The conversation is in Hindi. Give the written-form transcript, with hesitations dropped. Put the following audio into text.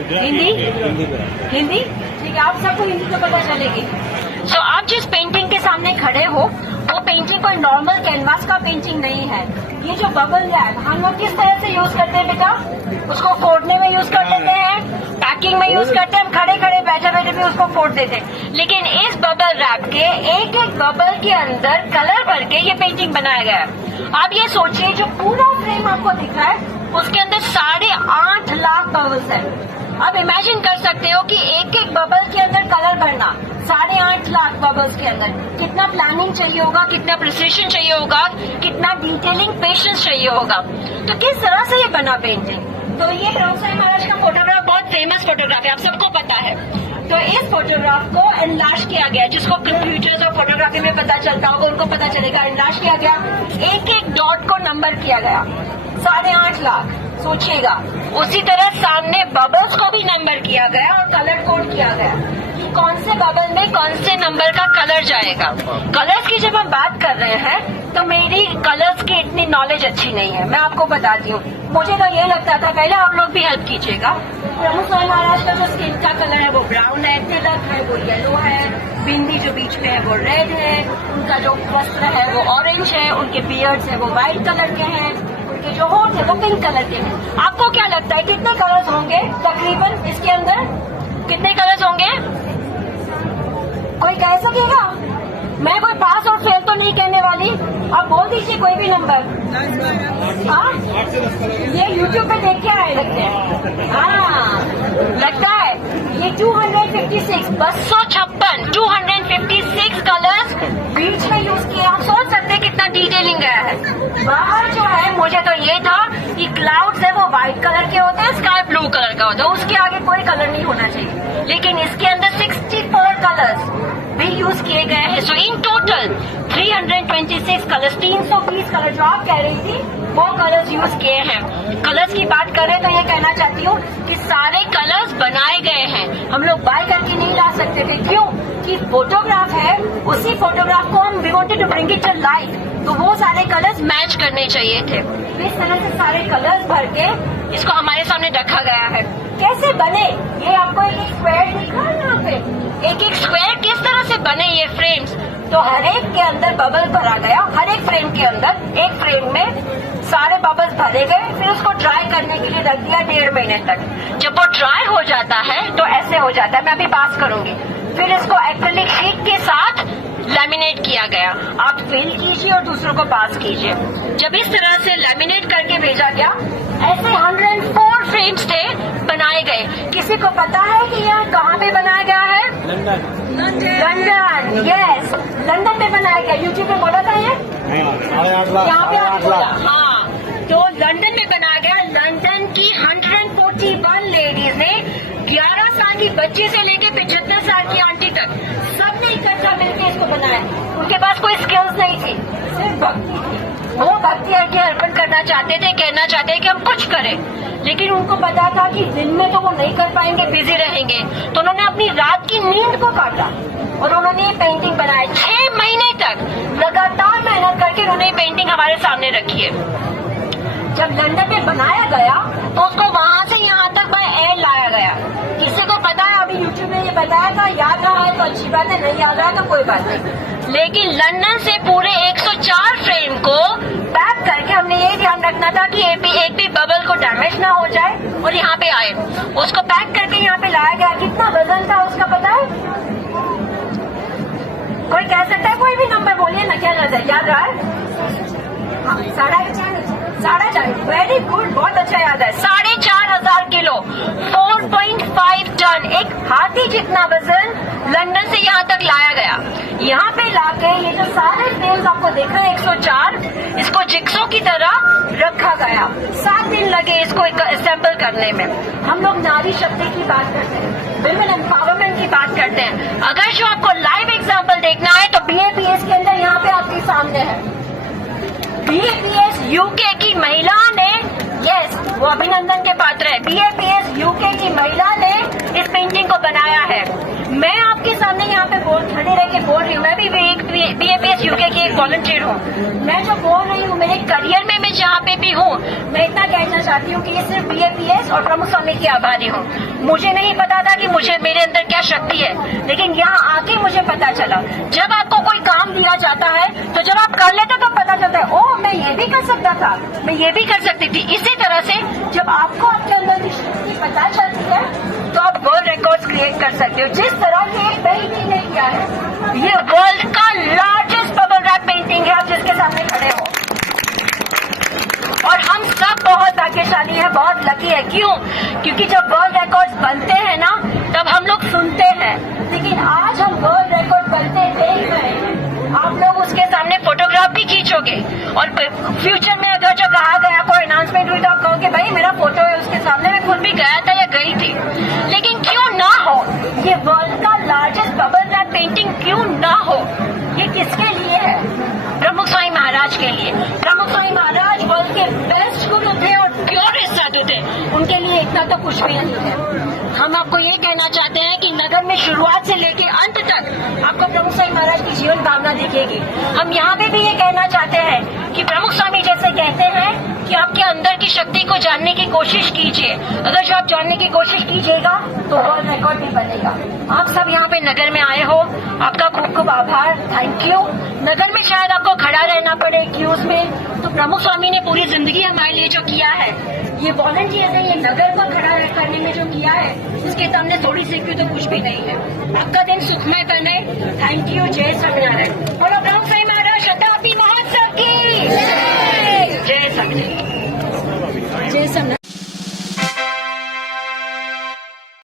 हिंदी हिंदी ठीक है, आप सबको हिंदी तो पता चलेगी। सो आप जिस पेंटिंग के सामने खड़े हो वो पेंटिंग कोई नॉर्मल कैनवास का पेंटिंग नहीं है। ये जो बबल रैप हम लोग किस तरह से यूज करते हैं बेटा, उसको फोड़ने में यूज कर देते हैं, पैकिंग में यूज करते हैं, हम खड़े खड़े बैठे बैठे भी उसको फोड़ देते हैं। लेकिन इस बबल रैप के एक एक बबल के अंदर कलर भर के ये पेंटिंग बनाया गया है। आप ये सोचिए जो पूरा फ्रेम आपको दिख रहा है उसके अंदर 8.5 लाख बबल्स है। आप इमेजिन कर सकते हो कि एक एक बबल के अंदर कलर भरना 8.5 लाख बबल्स के अंदर कितना प्लानिंग चाहिए होगा, कितना प्रिसिशन चाहिए होगा, कितना डिटेलिंग पेशेंस चाहिए होगा। तो किस तरह से ये बना पेंटिंग। तो ये रामसाई महाराज का फोटोग्राफ बहुत फेमस फोटोग्राफ है, आप सबको पता है। तो इस फोटोग्राफ को एनलार्ज किया गया, जिसको कंप्यूटर्स और फोटोग्राफी में पता चलता होगा उनको पता चलेगा। एनलार्ज किया गया, एक एक डॉट को नंबर किया गया, 8.5 लाख सोचिएगा। उसी तरह सामने बबल्स को भी नंबर किया गया और कलर कोड किया गया कि कौन से बबल में कौन से नंबर का कलर जाएगा। कलर्स की जब हम बात कर रहे हैं तो मेरी कलर्स की इतनी नॉलेज अच्छी नहीं है, मैं आपको बताती हूँ। मुझे तो ये लगता था, पहले आप लोग भी हेल्प कीजिएगा। रामसाई महाराज का जो स्किन का कलर है वो ब्राउन है, तिलक है वो येलो है, बिंदी जो बीच में है वो रेड है, उनका जो वस्त्र है वो ऑरेंज है, उनके बियर्ड्स है वो व्हाइट कलर के हैं, उनके जो होठ है वो पिंक कलर के हैं। आपको क्या लगता है कितने कलर्स होंगे तकरीबन इसके अंदर, कितने कलर्स होंगे? कोई कह सकेगा? मैं कोई पास और फेल तो नहीं कहने वाली, आप बोल दीजिए कोई भी नंबर। हाँ, ये YouTube पे देख के आए लगते हैं। हाँ, लगता है ये 256 कलर्स बीच में यूज किए। आप सोच सकते हैं कितना डिटेलिंग गया है। बाहर जो है मुझे तो ये था कि क्लाउड्स है वो व्हाइट कलर के होते हैं, स्काई ब्लू कलर का होता है, उसके आगे कोई कलर नहीं होना चाहिए। लेकिन इसके अंदर 64 कलर्स भी यूज किए गए हैं। सो इन टोटल 326 कलर्स, 320 कलर जो आप कह रही थी वो कलर्स यूज किए हैं। कलर्स की बात करें तो ये कहना चाहती हूँ कि सारे कलर्स बनाए गए हैं, हम लोग बाय करके नहीं ला सकते थे। क्यों? कि फोटोग्राफ है, उसी फोटोग्राफ को हम we wanted to bring it to life, तो वो सारे कलर्स मैच करने चाहिए थे। इस तरह से सारे कलर्स भर के इसको हमारे सामने रखा गया है। कैसे बने ये आपको एक स्क्वायर दिख रहा है यहाँ पे, एक एक स्क्वायर किस तरह से बने ये फ्रेम्स। तो हर एक के अंदर बबल भरा गया, हर एक फ्रेम के अंदर, एक फ्रेम में सारे बबल्स भरे गए, फिर उसको ड्राई करने के लिए रख दिया 1.5 महीने तक। जब वो ड्राई हो जाता है तो ऐसे हो जाता है, मैं अभी पास करूंगी। फिर इसको एक्रिलिक शीट के साथ लैमिनेट किया गया। आप फिल कीजिए और दूसरों को पास कीजिए। जब इस तरह से लैमिनेट करके भेजा गया, ऐसे 104 फ्रेम्स थे बनाए गए। किसी को पता है कि यह कहाँ पे बनाया गया है? लंदन, यस, लंदन में बनाया गया। यूट्यूब पे बोला था ये, यहाँ पे आप बोला। हाँ, तो लंदन में बनाया गया। लंदन की 141 लेडीज ने 11 साल की बच्ची से लेके 75 साल की आंटी तक सबने इकट्ठा मिलकर इसको बनाया। उनके पास कोई स्किल्स नहीं थी, सिर्फ भक्ति थी। वो भक्ति अर्पण करना चाहते थे, कहना चाहते थे कि हम कुछ करें, लेकिन उनको पता था कि दिन में तो वो नहीं कर पाएंगे, बिजी रहेंगे। तो उन्होंने अपनी रात की नींद को काटा और उन्होंने ये पेंटिंग बनाई। 6 महीने तक लगातार मेहनत करके उन्होंने ये पेंटिंग हमारे सामने रखी है। जब लंदन में बनाया गया तो उसको वहां से यहाँ तक बाय एयर लाया गया। किसी को पता है? अभी यूट्यूब ने ये बताया था, याद रहा है तो अच्छी बात है, नहीं याद रहा तो कोई बात नहीं। लेकिन लंदन से पूरे 104 फ्रेम को पैक करके हमने ये ध्यान रखना था कि एक भी बबल को डैमेज ना हो जाए और यहाँ पे आए। उसको पैक करके यहाँ पे लाया गया। कितना वजन था उसका पता है? कोई कह सकता है? कोई भी नंबर बोलिए ना, क्या याद रहा है? हाँ, 4.5, वेरी गुड, बहुत अच्छा याद है। 4,500 किलो, 4.5 टन, एक हाथी जितना वजन लंदन से यहाँ तक लाया गया। यहाँ पे लाके ये जो सारे फ्रेम्स आपको देख रहे हैं 104, इसको जिक्सो की तरह रखा गया। 7 दिन लगे इसको असेंबल करने में। हम लोग नारी शक्ति की बात करते हैं, विमेन एम्पावरमेंट की बात करते हैं। अगर जो आपको लाइव एग्जाम्पल देखना है तो BAPS के अंदर यहाँ पे आपके सामने है। BAPS UK की महिला ने, यस, वो अभिनंदन के पात्र है। BAPS UK की महिला ने इस पेंटिंग को बनाया है। मैं आपके सामने यहाँ पे खड़े रह के बोल रही हूँ, मैं भी BAPS UK की एक वॉलंटियर हूँ। मैं जो बोल रही हूँ, मेरे करियर में मैं जहाँ पे भी हूँ, मैं इतना कहना चाहती चाहती हूँ कि ये सिर्फ BAPS और प्रमुख स्वामी की आभारी हूँ। मुझे नहीं पता था कि मुझे मेरे अंदर क्या शक्ति है, लेकिन यहाँ आके मुझे पता चला। जब आपको कोई काम दिया जाता है तो जब आप कर लेते तो पता चलता है, ओह मैं ये भी कर सकता था, मैं ये भी कर सकती थी। इसी तरह से जब आपको आपके अंदर की शक्ति पता चलती है तो आप वर्ल्ड रिकॉर्ड्स क्रिएट कर सकते हो। जिस तरह ये पेंटिंग ने किया है, ये वर्ल्ड का लार्जेस्ट बबल रैप पेंटिंग है, आप जिसके सामने खड़े हो। और हम सब बहुत भाग्यशाली हैं, बहुत लकी है। क्यों? क्योंकि जब वर्ल्ड रिकॉर्ड्स बनते हैं ना, तब हम लोग सुनते हैं, लेकिन आज हम वर्ल्ड रिकॉर्ड बनते देख रहे हैं। आप लोग उसके सामने फोटोग्राफ भी खींचोगे और फ्यूचर में अगर जब कहा गया कोई अनाउंसमेंट हुई तो आप कहोगे भाई मेरा फोटो है उसके सामने, मैं खुद भी गया था या गई थी। लेकिन क्यों ना हो, ये वर्ल्ड का लार्जेस्ट बबल रैप पेंटिंग क्यों ना हो? ये किसके लिए है? प्रमुख स्वामी महाराज के लिए। प्रमुख स्वामी महाराज वर्ल्ड के बेस्ट गुरु थे और प्योरेस्ट साधु थे, उनके लिए इतना तो कुछ भी नहीं है। हम आपको ये कहना चाहते हैं कि नगर में शुरुआत से लेके अंत तक आपको प्रमुख स्वामी महाराज की जीवन भावना दिखेगी। हम यहाँ पे भी ये कहना चाहते हैं कि प्रमुख स्वामी जैसे कहते हैं कि आपके अंदर की शक्ति को जानने की कोशिश कीजिए। अगर जो आप जानने की कोशिश कीजिएगा तो वर्ल्ड रिकॉर्ड भी बनेगा। आप सब यहाँ पे नगर में आए हो, आपका खूब खूब आभार, थैंक यू। नगर में शायद आपको खड़ा रहना पड़े क्यूज में, तो प्रमुख स्वामी ने पूरी जिंदगी हमारे लिए जो किया है, ये वॉलंटियर्स है, ये नगर को खड़ा करने में जो किया है, उसके सामने थोड़ी सी क्यों तो कुछ भी नहीं है। आपका दिन सुखमय बने। Thank you. जय स्वामीनारायण।